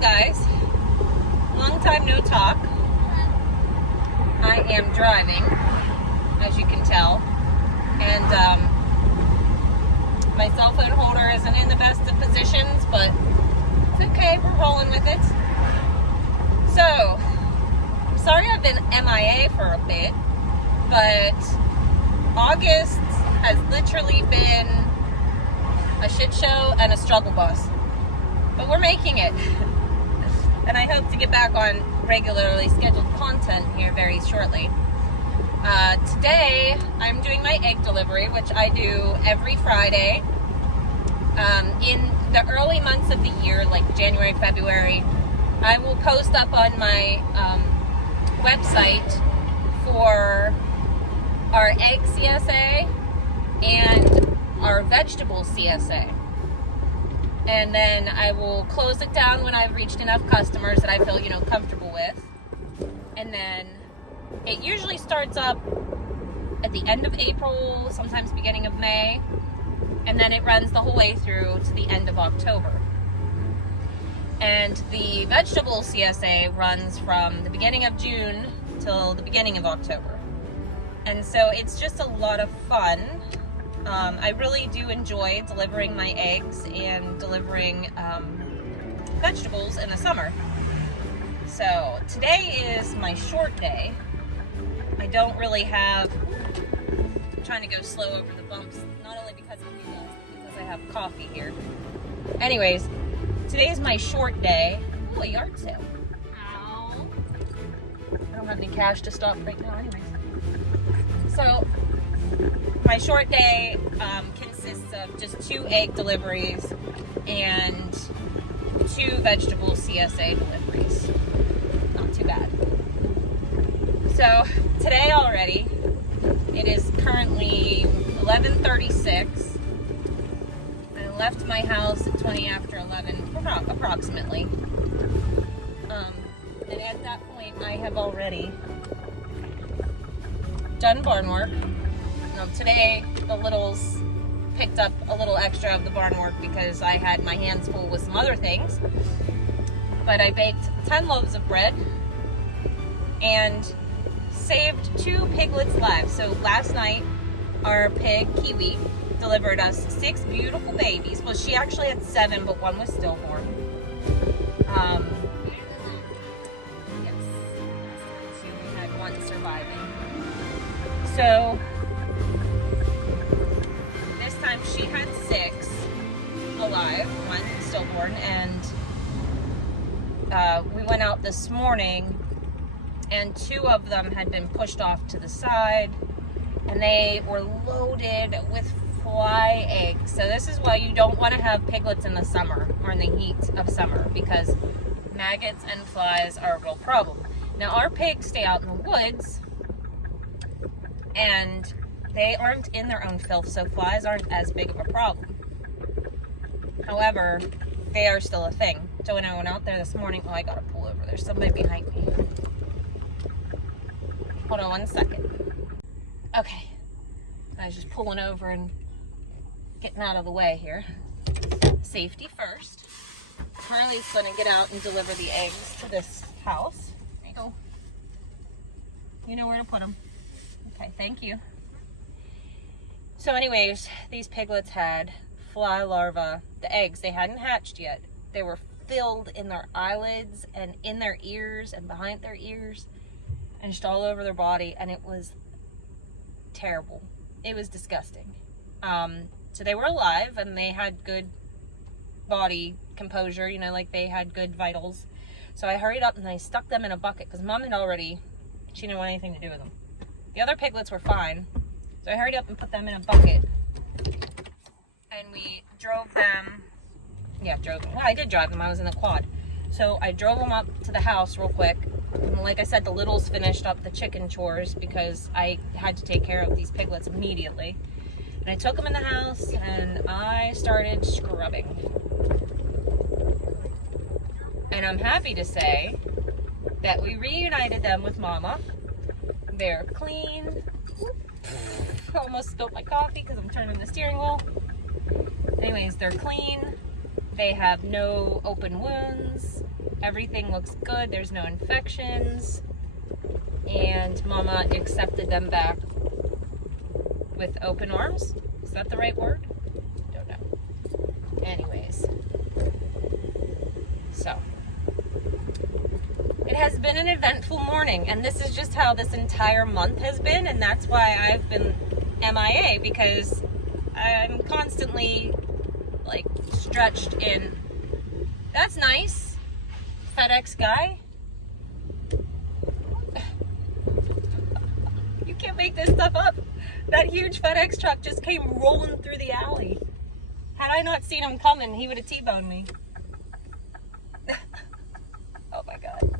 guys, long time no talk. I am driving, as you can tell, and my cell phone holder isn't in the best of positions, but it's okay, we're rolling with it. So, I'm sorry I've been MIA for a bit, but August has literally been a shit show and a struggle bus. But we're making it. And I hope to get back on regularly scheduled content here very shortly. Today, I'm doing my egg delivery, which I do every Friday. In the early months of the year, like January, February, I will post up on my website for our egg CSA and our vegetable CSA. And then I will close it down when I've reached enough customers that I feel, comfortable with. And then it usually starts up at the end of April, sometimes beginning of May. And then it runs the whole way through to the end of October. And the vegetable CSA runs from the beginning of June till the beginning of October. And so it's just a lot of fun. I really do enjoy delivering my eggs and delivering vegetables in the summer. So today is my short day. I don't really have, I'm trying to go slow over the bumps, not only because of you guys, but because I have coffee here. Anyways, today is my short day. Ooh, a yard sale. Ow. I don't have any cash to stop right now anyways. So, my short day consists of just 2 egg deliveries and 2 vegetable CSA deliveries. Not too bad. So today already, it is currently 11:36. I left my house at 20 after 11, approximately. And at that point, I have already done barn work. Today, the littles picked up a little extra of the barn work because I had my hands full with some other things. But I baked 10 loaves of bread and saved 2 piglets' lives. So last night, our pig, Kiwi, delivered us 6 beautiful babies. Well, she actually had 7, but 1 was stillborn. Yes. She had 1 surviving. So time she had 6 alive, 1 stillborn, and we went out this morning and 2 of them had been pushed off to the side and they were loaded with fly eggs. So this is why you don't want to have piglets in the summer or in the heat of summer, because maggots and flies are a real problem. Now our pigs stay out in the woods and they aren't in their own filth, so flies aren't as big of a problem. However, they are still a thing. So when I went out there this morning, I gotta pull over. There's somebody behind me. Hold on 1 second. Okay. I was just pulling over and getting out of the way here. Safety first. Harley's gonna get out and deliver the eggs to this house. There you go. You know where to put them. Okay, thank you. So anyways, these piglets had fly larvae. The eggs, they hadn't hatched yet. They were filled in their eyelids and in their ears and behind their ears and just all over their body, and it was terrible. It was disgusting. So they were alive and they had good body composure, like they had good vitals. So I hurried up and I stuck them in a bucket because Mom had she didn't want anything to do with them. The other piglets were fine. So I hurried up and put them in a bucket. And we drove them. Well, I did drive them. I was in the quad. So I drove them up to the house real quick. And like I said, the littles finished up the chicken chores because I had to take care of these piglets immediately. And I took them in the house and I started scrubbing. And I'm happy to say that we reunited them with Mama. They're clean. Almost spilled my coffee because I'm turning the steering wheel. Anyways, they're clean. They have no open wounds. Everything looks good. There's no infections. And Mama accepted them back with open arms. Is that the right word? Don't know. Anyways. So, it has been an eventful morning, and this is just how this entire month has been, and that's why I've been MIA, because I'm constantly like stretched in. That's nice, FedEx guy. You can't make this stuff up. That huge FedEx truck just came rolling through the alley. Had I not seen him coming, he would have T-boned me. Oh my God.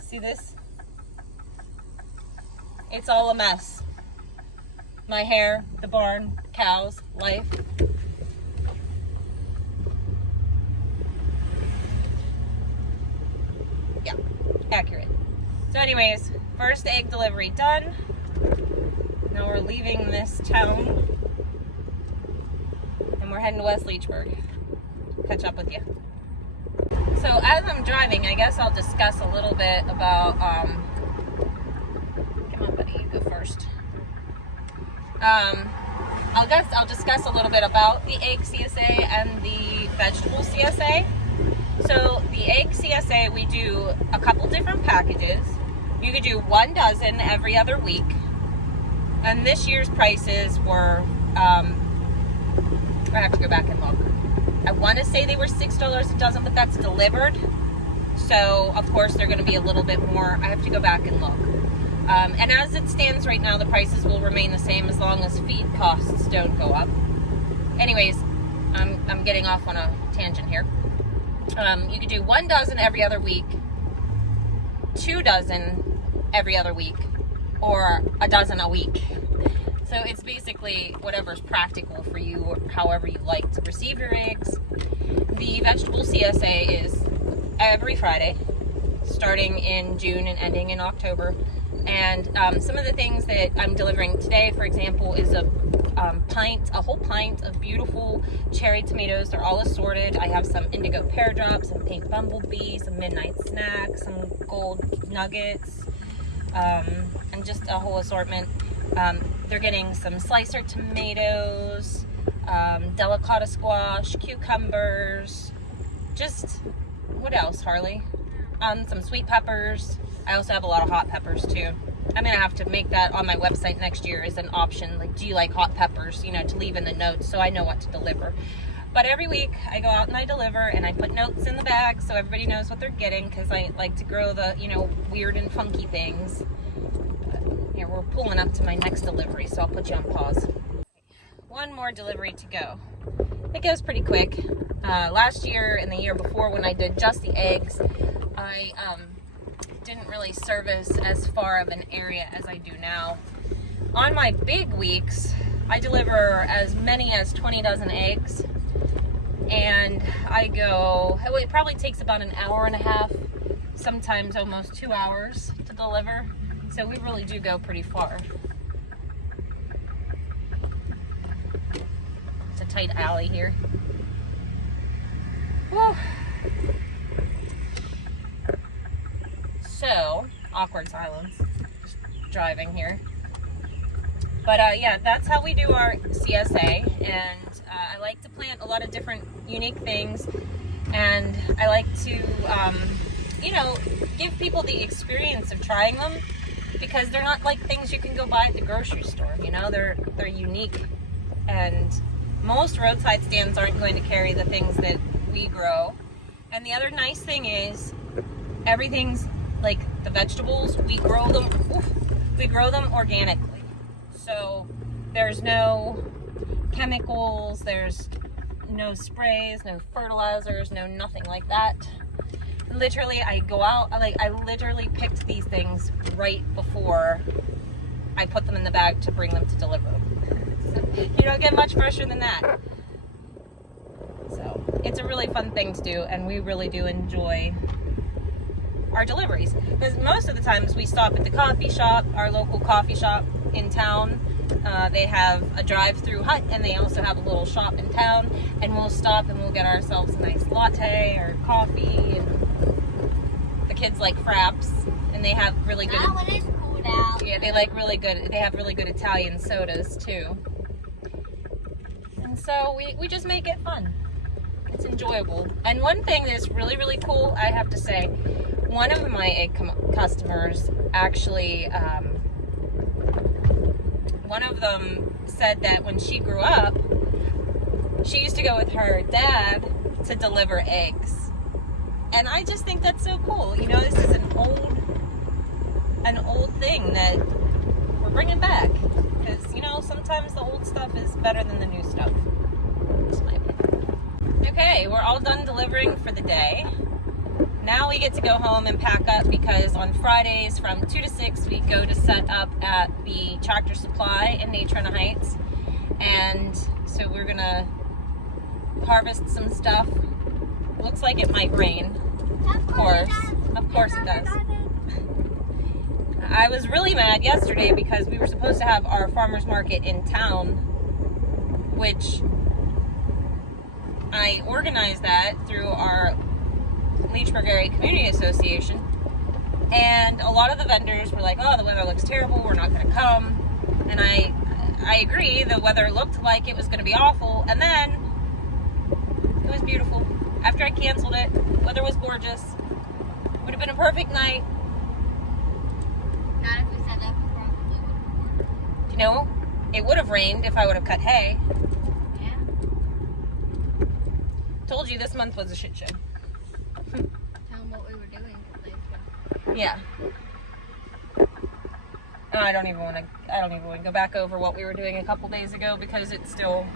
See this? It's all a mess. My hair, the barn, cows, life. Yeah, accurate. So anyways, first egg delivery done. Now we're leaving this town and we're heading to West Leechburg. Catch up with you. So as I'm driving, I guess I'll discuss a little bit about, come on buddy, you go first. I'll discuss a little bit about the egg CSA and the vegetable CSA. So the egg CSA, we do a couple different packages. You could do 1 dozen every other week. And this year's prices were, I have to go back and look. I want to say they were $6 a dozen, but that's delivered. So, of course, they're going to be a little bit more. I have to go back and look. And as it stands right now, the prices will remain the same as long as feed costs don't go up. Anyways, I'm getting off on a tangent here. You could do 1 dozen every other week, 2 dozen every other week, or a dozen a week. So it's basically whatever's practical for you, or however you like to receive your eggs. The vegetable CSA is every Friday, starting in June and ending in October. And some of the things that I'm delivering today, for example, is a whole pint of beautiful cherry tomatoes. They're all assorted. I have some indigo pear drops, some pink bumblebee, some midnight snacks, some gold nuggets, and just a whole assortment. They're getting some slicer tomatoes, delicata squash, cucumbers, just, what else, Harley? Some sweet peppers. I also have a lot of hot peppers too. I'm gonna have to make that on my website next year as an option. Like, do you like hot peppers? You know, to leave in the notes so I know what to deliver. But every week I go out and I deliver, and I put notes in the bag so everybody knows what they're getting, because I like to grow the, you know, weird and funky things. Here, we're pulling up to my next delivery, so I'll put you on pause. One more delivery to go. It goes pretty quick. Last year and the year before, when I did just the eggs, I didn't really service as far of an area as I do now. On my big weeks, I deliver as many as 20 dozen eggs, and I go, it probably takes about an hour and a half, sometimes almost 2 hours to deliver. So we really do go pretty far. It's a tight alley here. Whew. So, awkward silence. Just driving here. But yeah, that's how we do our CSA. And I like to plant a lot of different unique things. And I like to, you know, give people the experience of trying them, because they're not like things you can go buy at the grocery store. You know, they're unique, and most roadside stands aren't going to carry the things that we grow. And the other nice thing is, everything's like the vegetables, we grow them organically. So there's no chemicals, there's no sprays, no fertilizers, no nothing like that. Literally, I go out, I literally picked these things right before I put them in the bag to bring them to deliver them. So, you don't get much fresher than that. So it's a really fun thing to do, and we really do enjoy our deliveries. Because most of the times we stop at the coffee shop, our local coffee shop in town, They have a drive-through hut, and they also have a little shop in town, and we'll stop and we'll get ourselves a nice latte or coffee. And the kids like fraps, and they have really good. When it's cold out. Yeah, they like really good. They have really good Italian sodas too. And so we just make it fun. It's enjoyable. And one thing that's really, really cool, I have to say, one of my egg customers actually, one of them said that when she grew up, she used to go with her dad to deliver eggs. And I just think that's so cool. You know, this is an old thing that we're bringing back. Because, you know, sometimes the old stuff is better than the new stuff. That's my opinion. Okay, we're all done delivering for the day. Now we get to go home and pack up because on Fridays from 2 to 6 we go to set up at the Tractor Supply in Natrona Heights. And so we're gonna harvest some stuff. Looks like it might rain. Of course it does. I was really mad yesterday because we were supposed to have our farmer's market in town, which I organized that through our Leechburg Area Community Association, and a lot of the vendors were like, oh, the weather looks terrible, we're not going to come. And I agree, the weather looked like it was going to be awful, and then it was beautiful. After I canceled it, the weather was gorgeous. Would have been a perfect night. Not if we said that before. You know, it would have rained if I would have cut hay. Yeah. Told you this month was a shit show. Tell them what we were doing. Yeah. I don't even want to go back over what we were doing a couple days ago because it still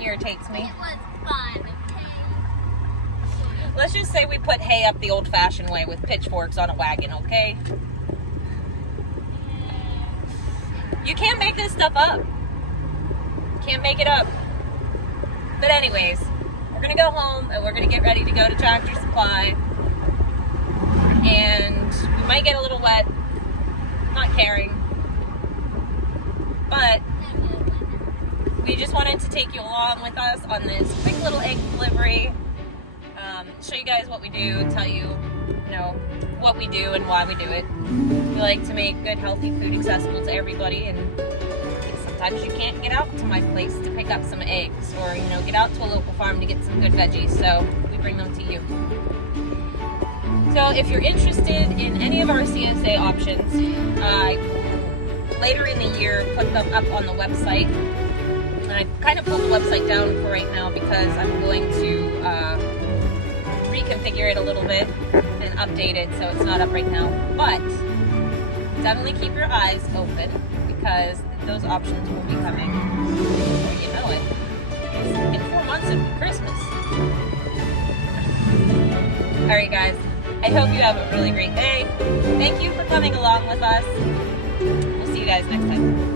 irritates me. It was fun. Let's just say we put hay up the old-fashioned way with pitchforks on a wagon, okay? You can't make this stuff up. Can't make it up. But anyways, we're gonna go home and we're gonna get ready to go to Tractor Supply. And we might get a little wet. Not caring. But we just wanted to take you along with us on this quick little egg delivery. Show you guys what we do, tell you, what we do and why we do it. We like to make good, healthy food accessible to everybody, and sometimes you can't get out to my place to pick up some eggs, or get out to a local farm to get some good veggies, so we bring them to you. So if you're interested in any of our CSA options, later in the year put them up on the website. And I kind of pulled the website down for right now because I'm going to reconfigure it a little bit and update it so it's not up right now. But definitely keep your eyes open because those options will be coming before you know it. In 4 months it'll be Christmas. Alright guys, I hope you have a really great day. Thank you for coming along with us. We'll see you guys next time.